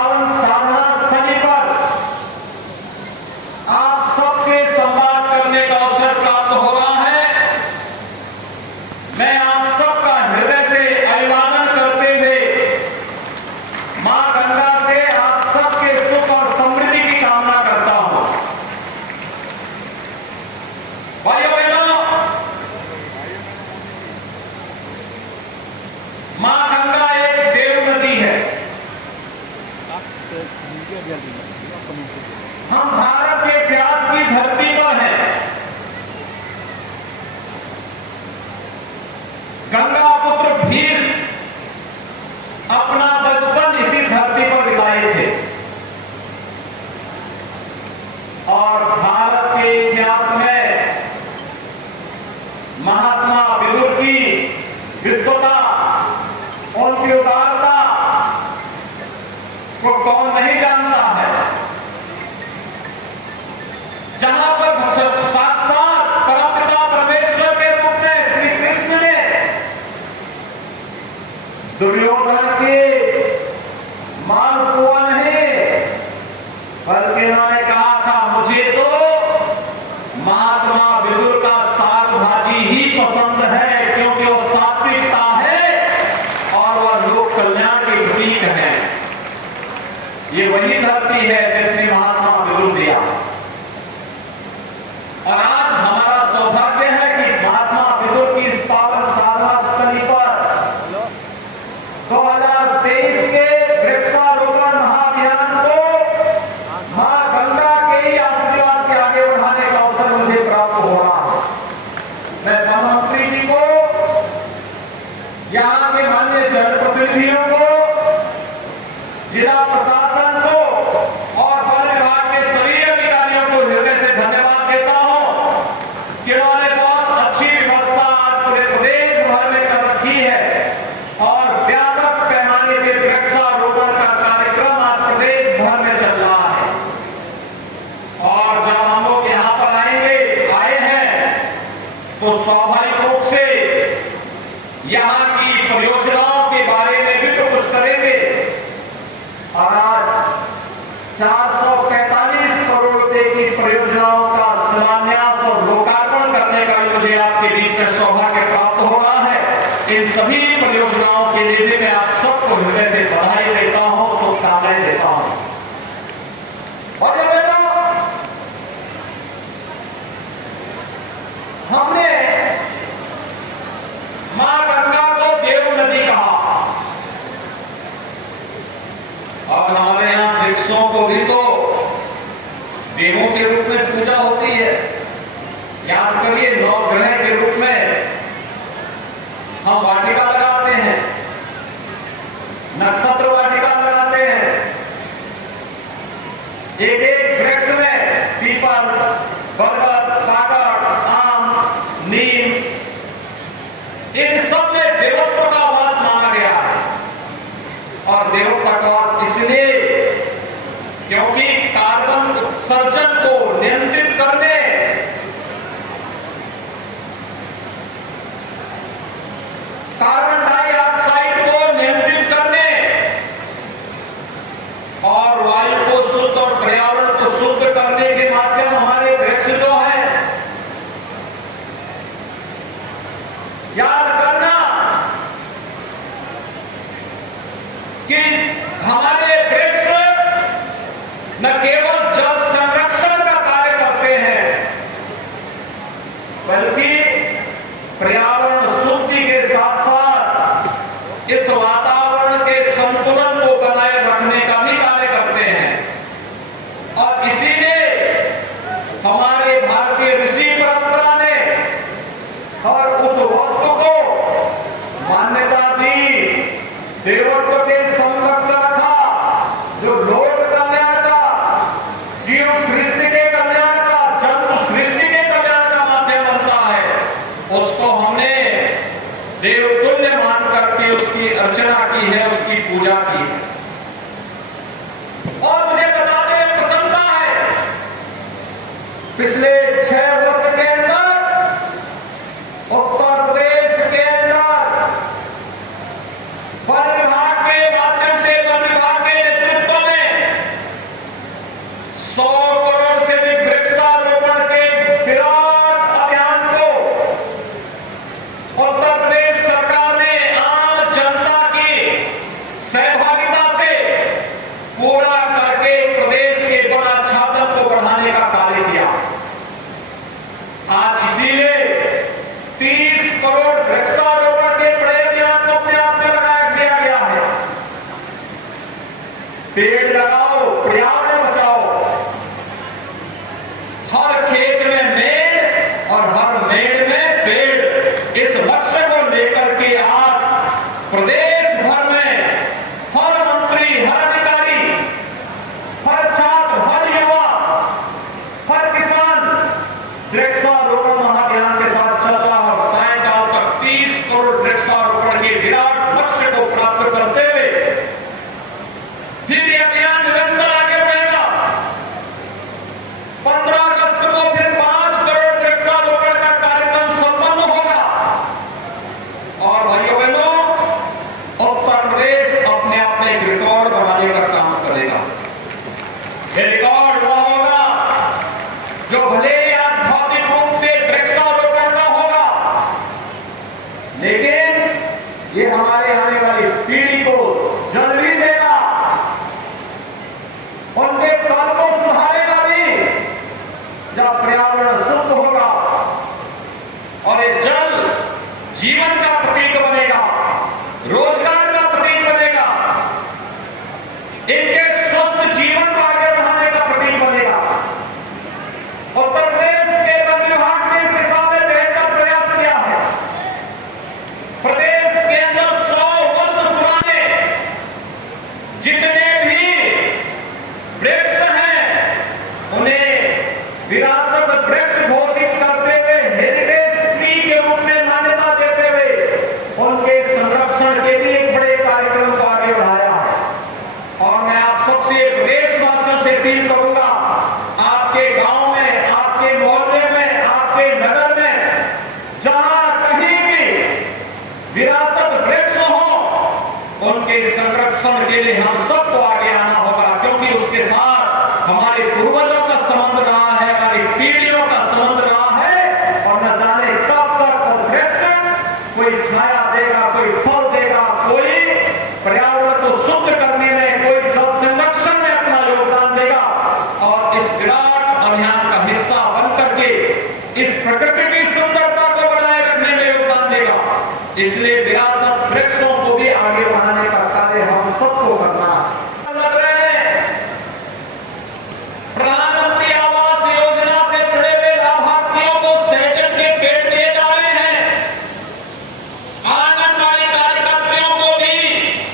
पावन साधना स्थली पर आप सबसे संवाद करने का अवसर प्राप्त हो रहा है। मैं आप सबका हृदय से अभिवादन करते हुए मां गंगा से आप सबके सुख और समृद्धि की कामना करता हूं। भाइयों बहनों, मां गंगा एक देव नदी है। हम भारत के इतिहास की धरती पर हैं। गंगा पुत्र भीष्म अपना बचपन इसी धरती पर बिताए थे और भारत के इतिहास में महात्मा विदुर की विद्वता, उनकी उदारता को कौन नहीं जानता है। जहां पर साक्षात परमपिता परमेश्वर के रूप में श्री कृष्ण ने दुर्योधन के मालपुआ नहीं बल्कि उन्होंने कहा था, मुझे तो महात्मा विदुर का साग भाजी ही पसंद है, क्योंकि वो सात्विकता है और वह लोक कल्याण के प्रतीक है। ये वही धरती है जिसने महात्मा विदुर दिया। और आज हमारा सौभाग्य है कि महात्मा विदुर की इस पावन साधना स्थली पर 2023 के वृक्षारोपण महाअभियान को मां गंगा के ही आशीर्वाद से आगे बढ़ाने का अवसर मुझे प्राप्त हो रहा है। मैं प्रधानमंत्री जी को, यहाँ के माननीय जनप्रतिनिधियों को, जिला प्रशासन को और वन विभाग के सभी अधिकारियों को हृदय से धन्यवाद देता हूं कि उन्होंने बहुत अच्छी व्यवस्था आज पूरे प्रदेश भर में कर रखी है और व्यापक पैमाने पे वृक्षारोपण का कार्यक्रम आज प्रदेश भर में चल रहा है। और जब हम लोग यहाँ पर आए हैं तो स्वाभाविक रूप से यहाँ की परियोजनाओं के बारे में भी तो कुछ करेंगे। और आज 445 करोड़ रुपए की परियोजनाओं का शिलान्यास और लोकार्पण करने का भी मुझे आपके बीच में सौभाग्य प्राप्त हो रहा है। इन सभी परियोजनाओं के लिए मैं आप सबको हृदय से बधाई देता हूं, शुभकामनाएं देता हूं। और ये बेटा, हमने मां गंगा को देव नदी कहा और हमारे यहाँ वृक्षों को भी तो देवों के रूप में पूजा होती है। याद करिए, नवग्रह के रूप में हम वाटिका लगाते हैं, नक्षत्र वाटिका लगाते हैं। एक एक वृक्ष में पीपल, बरगद, काकड़, आम, नीम, इन सब में देवत्व का वास माना गया है। और देवत्व का वास इसलिए क्योंकि कार्बन उत्सर्जन को नियंत्रित करने, कार्बन डाइऑक्साइड को नियंत्रित करने और वायु को शुद्ध और पर्यावरण को शुद्ध करने के माध्यम हमारे वृक्ष जो है, याद करना कि हमारे वृक्ष न केवल जल संरक्षण का कार्य करते हैं बल्कि पर्यावरण शुद्धि के साथ साथ इस वातावरण के संतुलन को बनाए रखने का भी कार्य करते हैं। और इसीलिए हमारे भारतीय ऋषि परंपरा ने और उस वस्तु को मान्यता दी, देवत्व के समकक्ष रखा, जो लोक कल्याण का, जीव सृष्टि के कल्याण का, जंतु सृष्टि के कल्याण का माध्यम बनता है। उसको हमने देवतुल्य मान करके उसकी अर्चना की है, उसकी पूजा की है। और मुझे बताते हुए प्रसन्नता है, पिछले 6 वर्ष के अंदर उत्तर प्रदेश के अंदर वन विभाग के माध्यम से, वन विभाग के नेतृत्व में पेड़ लगाओ, पर्यावरण बचाओ। हर खेत में मेड़ और हर मेड़ में पेड़, इस लक्ष्य को लेकर के आज प्रदेश भर में हर मंत्री, हर अधिकारी, हर छात्र, हर युवा, हर किसान वृक्षारोपण महाअभियान के साथ चल रहा और सायंकाल तक 30 करोड़ वृक्षारोपण के विराट लक्ष्य को प्राप्त करते हुए फिर ये अभियान निरंतर आगे बढ़ेगा। 15 अगस्त को फिर 5 करोड़ वृक्षारोपण का कार्यक्रम संपन्न होगा। और भाइयों बहनों, उत्तर प्रदेश अपने आप में एक रिकॉर्ड बनाने का काम करेगा। ये रिकॉर्ड वह होगा जो भले ही आज भौतिक रूप से वृक्षारोपण का होगा, लेकिन ये हमारे आने वाली पीढ़ी को जल भी देगा, उनके कल को सुधारेगा भी, जब पर्यावरण शुद्ध होगा। और ये जल जीवन का प्रतीक बनेगा, रोजगार का प्रतीक बनेगा, इनके स्वस्थ जीवन को आगे बढ़ाने का प्रतीक बनेगा। उत्तर प्रदेश के वन विभाग ने इसके साथ बेहतर प्रयास किया है। प्रदेश के अंदर 100 वर्ष पुराने जितने भी वृक्ष हैं उन्हें विरासत वृक्ष घोषित करते हुए, हेरिटेज ट्री के रूप में मान्यता देते हुए उनके संरक्षण के लिए एक बड़े कार्यक्रम को आगे बढ़ाया है। और मैं आप सबसे प्रदेशवासियों से अपील करूंगा, आपके गांव में, आपके मोहल्ले में, आपके नगर में जहां कहीं भी विरासत वृक्ष हो, उनके संरक्षण के लिए हम सबको आगे आना होगा, क्योंकि उसके साथ हमारे पूर्वजों का संबंध रहा है, हमारी पीढ़ियों का संबंध रहा है। और न जाने कब तक वो वृक्ष कोई छाया देगा, कोई फल देगा, कोई पर्यावरण को शुद्ध करने में, कोई जल संरक्षण में अपना योगदान देगा और इस विराट अभियान का हिस्सा बनकर के इस प्रकृति की सुंदरता को बनाए रखने में योगदान देगा। इसलिए विरासत वृक्षों को भी आगे बढ़ाने का कार्य हम सबको करना है। लग रहे हैं प्रधानमंत्री आवास योजना से जुड़े हुए लाभार्थियों को सहजन के पेड़ दिए जा रहे हैं। आंगनबाड़ी कार्यकर्तियों को भी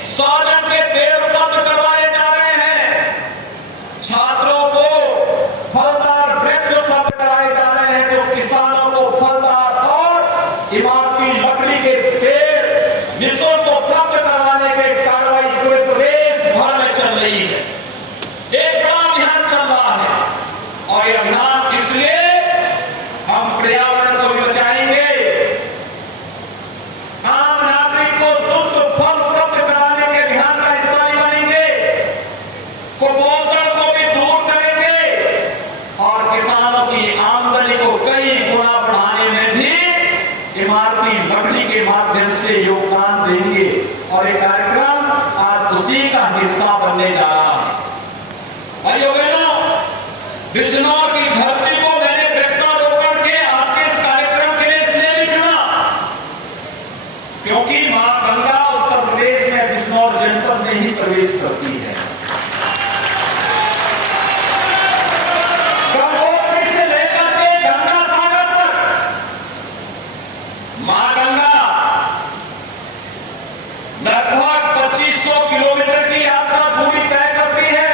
सहजन के पेड़ उपलब्ध करवाए जा रहे हैं। छात्रों को फलदार वृक्ष उपलब्ध कराए जा रहे हैं, तो किसानों को फलदार और इमारती लकड़ी के पेड़ निःशुल्क उपलब्ध करवाने की कार्रवाई पूरे प्रदेश भर में चल रही है। एक बड़ा अभियान चल रहा है और यह अभियान इसलिए हम पर्यावरण को भी बचाएंगे, आम नागरिक को शुद्ध फल उपलब्ध कराने के अभियान का हिस्सा भी बनेंगे, कुपोषण को भी दूर करेंगे और किसानों की आमदनी को कई गुना बढ़ाने में भी इमारती लकड़ी के माध्यम से योगदान देंगे। और ये कार्यक्रम आज उसी का हिस्सा बनने जा रहा है। भाइयों बहनों, बिजनौर की धरती को मैंने वृक्षारोपण के आज के इस कार्यक्रम के लिए इसलिए भी चुना क्योंकि मां गंगा उत्तर प्रदेश में बिजनौर जनपद में ही प्रवेश करती है। गंगोत्री से लेकर के गंगा सागर तक मां गंगा लगभग 2500 किलोमीटर की यात्रा पूरी तय करती है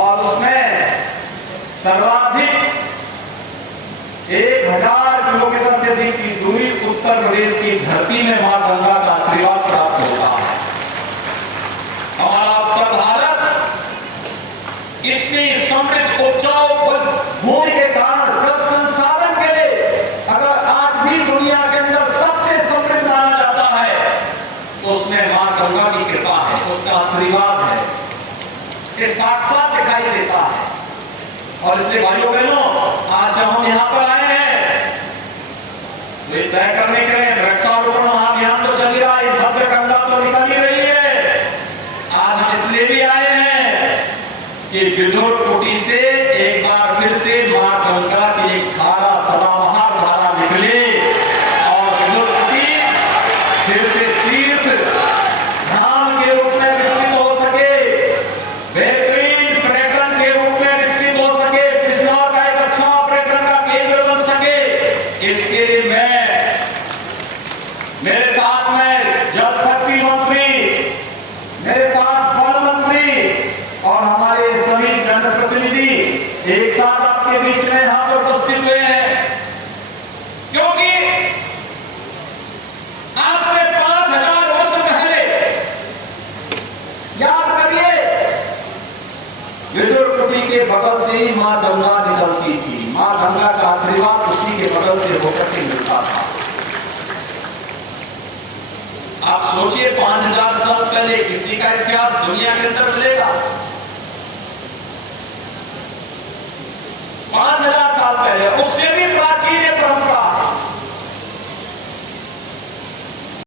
और उसमें सर्वाधिक 1000 किलोमीटर से अधिक की दूरी उत्तर प्रदेश की धरती में मां गंगा का आशीर्वाद प्राप्त होता है। हमारा उत्तर भारत इतनी समृद्ध उपजाऊ भूमि के कारण जल संसाधन के लिए अगर आज भी दुनिया के अंदर सबसे समृद्ध माना जाता है तो उसमें मां गंगा की कृपा है, उसका आशीर्वाद है, ये साक्षात दिखाई देता है। और इसलिए भाइयों बहनों, आज जब हम यहाँ पर आए हैं तो तय करने के लिए वृक्षारोपण महाअभियान तो चल ही रहा है, भव्य गंगा तो निकल ही रही है। आज हम इसलिए भी आए हैं कि विदुर कुटी से एक बार फिर से मां गंगा की एक धारा, सदाबहार धारा निकले और विदुर कुटी फिर से तीर्थ धाम के रूप में विकसित हो सके। प्रतिनिधि एक साथ आपके बीच में यहां पर उपस्थित हुए हैं, क्योंकि आज से 5000 वर्ष पहले याद करिए, विदुरकुटी के बगल से ही मां गंगा निकलती थी। मां गंगा का आशीर्वाद उसी के बगल से होकर के मिलता था। आप सोचिए 5000 साल पहले किसी का इतिहास दुनिया के अंदर मिलेगा?